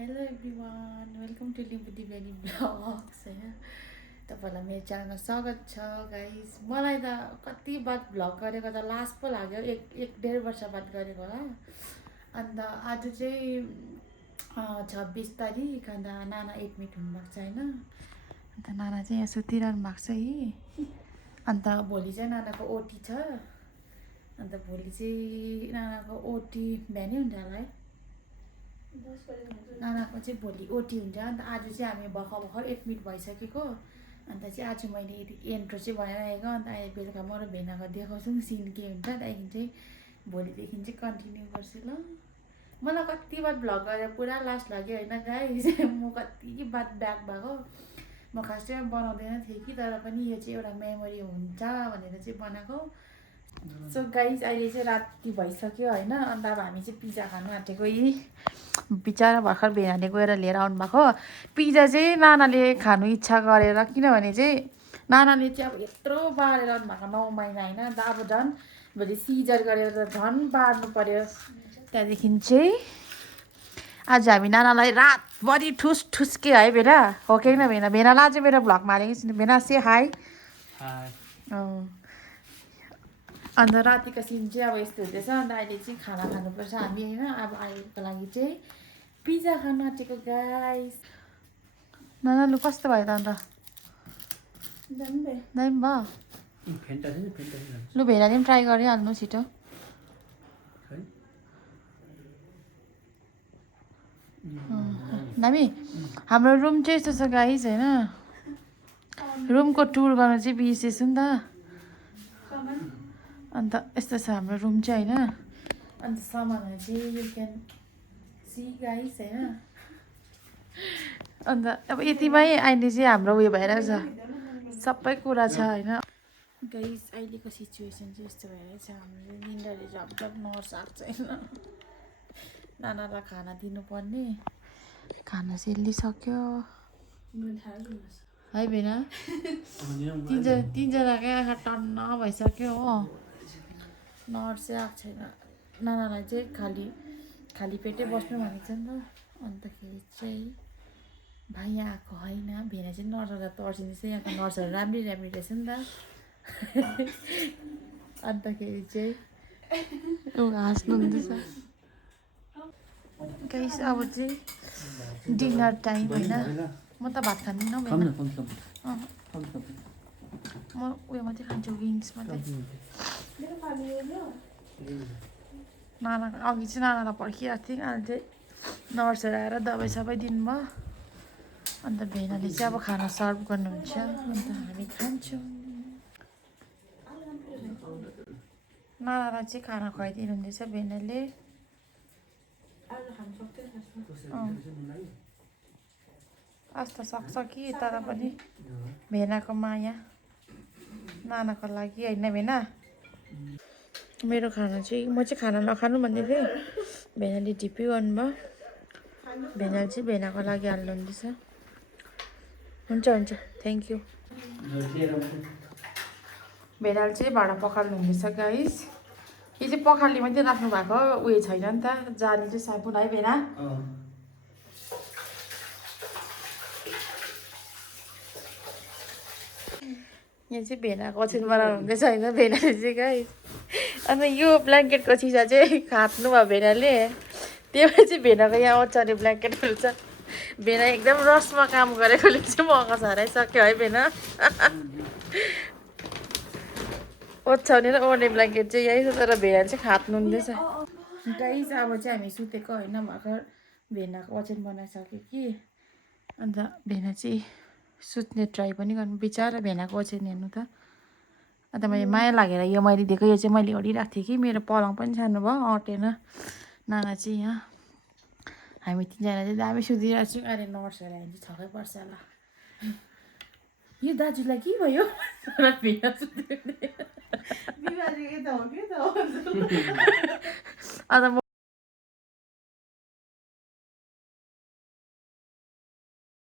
Hello everyone welcome to Limbu Divyani blogs होइन तपाईँहरूलाई मेरो च्यानलमा स्वागत छ गाइस। मलाई त कति बाद भ्लग गरेको त लास्ट पो लाग्यो, एक डेढ वर्ष बाद गरेको होला। अन्त आज चाहिँ 26 तारिक, अन्त नाना एडमिट हुनुभएको छ होइन। अन्त नाना चाहिँ यहाँ सुतिरहनु भएको छ है। अन्त भोलि चाहिँ नानाको ओटी छ। अन्त भोलि चाहिँ नानाको ओटी बिहानै हुन्छ होला है। नानाको चाहिँ भोलि ओटी हुन्छ। अन्त आज चाहिँ हामी भर्खर एडमिट भइसकेको। अन्त चाहिँ आज मैले इन्ट्रो चाहिँ बनाइरहेको। अन्त अहिले बेलुका म र भेनाको देखाउँछु सिन के हुन्छ। त्यहाँदेखि चाहिँ भोलिदेखि चाहिँ कन्टिन्यू गर्छु ल। मलाई कति बार भ्लग गरेर पुरा लास्ट लाग्यो होइन गाइस। म कति बार ब्याक भएको। म खास चाहिँ बनाउँदैन थिएँ कि, तर पनि यो चाहिँ एउटा मेमोरी हुन्छ भनेर चाहिँ बनाएको। सो गाइस अहिले चाहिँ राति भइसक्यो होइन। अन्त अब हामी चाहिँ पिज्जा खानु आँटेको। यी बिचरा भर्खर भेनाले गएर लिएर आउनुभएको पिज्जा चाहिँ नानाले खानु इच्छा गरेर, किनभने चाहिँ नानाले चाहिँ अब यत्रो बारेर आउनुभएको 9 महिना होइन। अन्त अब झन् भोलि सिजर गरेर त झन् बार्नु पर्यो। त्यहाँदेखि चाहिँ आज हामी नानालाई रातभरि ठुस के है भेना हो कि होइन भेना? भेनालाई आज मेरो भ्लगमा हालेको छु। भेना से हाई। अन्त रातिको सिन चाहिँ अब यस्तो हुँदैछ। अन्त अहिले चाहिँ खाना खानुपर्छ हामी होइन। अब अहिलेको लागि चाहिँ पिज्जा खानु आँटेको गाइस। नाना लु कस्तो भयो त? अन्त दामी भयो। लु भेनाले पनि ट्राई गरिहाल्नु छिटो। दामी। हाम्रो रुम चाहिँ यस्तो छ गाइस होइन। रुमको टुर गर्न चाहिँ बिर्सेछु नि त। अन्त यस्तो छ हाम्रो रुम चाहिँ होइन। अन्त सामानहरू चाहिँ यु क्यान सी गाइस होइन। अन्त अब यतिमै अहिले चाहिँ हाम्रो उयो भइरहेको छ, सबै कुरा छ होइन। गाइस अहिलेको सिचुएसन चाहिँ यस्तो भइरहेको छ। हाम्रो निन्द्राले झपझप नर्साएको छैन। नानालाई खाना दिनुपर्ने, खाना सेलिसक्यो है भेना? तिनजनाकै आँखा टन्न भइसक्यो हो। नर्सै आएको छैन। नानालाई चाहिँ खाली पेटै बस्नु भनेको छ नि त। अन्तखेरि चाहिँ भाइ यहाँ आएको होइन। भेना चाहिँ नर्सहरू तर्सिँदैछ। यहाँको नर्सहरू राम्री रहेछ नि त। अन्तखेरि चाहिँ हाँस्नु हुँदैछ गाइस। अब चाहिँ डिनर टाइम होइन। म त भात खाँदिनँ भेना। म उयो मात्रै खान्छु, विङ्स मात्रै। नाना अघि चाहिँ नानालाई पर्खिरहेको थिएँ। अहिले चाहिँ नर्सहरू आएर दबाई सबै दिनुभयो। अन्त भेनाले चाहिँ अब खाना सर्भ गर्नुहुन्छ। अन्त हामी खान्छौँ। नानालाई चाहिँ खाना खुवाइदिनु हुँदैछ भेनाले। आज त सक्छ कि, तर पनि भेनाको माया नानाको लागि होइन भेना? मेरो खाना चाहिँ म चाहिँ खाना नखानु भन्दै थिएँ। भेनाले ढिप्पी गर्नुभयो। भेनाले चाहिँ भेनाको लागि हाल्नु हुँदैछ। हुन्छ थ्याङ्क यू। भेनाले चाहिँ भाँडा पखाल्नु हुँदैछ गाइस। यो चाहिँ पखाल्ने मात्रै राख्नु भएको उयो छैन नि त, जाने चाहिँ साबुन है भेना? यहाँ चाहिँ भेनाको ओछ्यान बनाउनु हुँदैछ होइन भेनाले चाहिँ गाइस। अन्त यो ब्ल्याङ्केटको चिसा चाहिँ खाँच्नु भयो भेनाले। त्यो चाहिँ भेनाको यहाँ ओछ्याउने ब्ल्याङ्केटहरू छ। भेना एकदम रसमा काम गरेकोले चाहिँ मगज हराइसक्यो है भेना। ओछ्याउने र ओर्ने ब्ल्याङ्केट चाहिँ यही छ, तर भेना चाहिँ खाँच्नु हुँदैछ गाइस। अब चाहिँ हामी सुतेको होइन, भर्खर भेनाको ओछ्यान बनाइसक्यो कि। अन्त भेना चाहिँ सुत्ने ट्राई पनि गर्नु, बिचरा भेनाको ओछ्यान हेर्नु त। अन्त मैले माया लागेर यो मैले दिएको, यो चाहिँ मैले ओढिरहेको थिएँ कि। मेरो पलङ पनि सानो भयो, अँटेन। नाना चाहिँ यहाँ, हामी तिनजना चाहिँ दामी सुतिरहेको छौँ। अहिले नर्सहरू आयो भने चाहिँ छक्कै पर्छ होला। यो दाजुलाई के भयो? भेना सुत्यो। अन्त म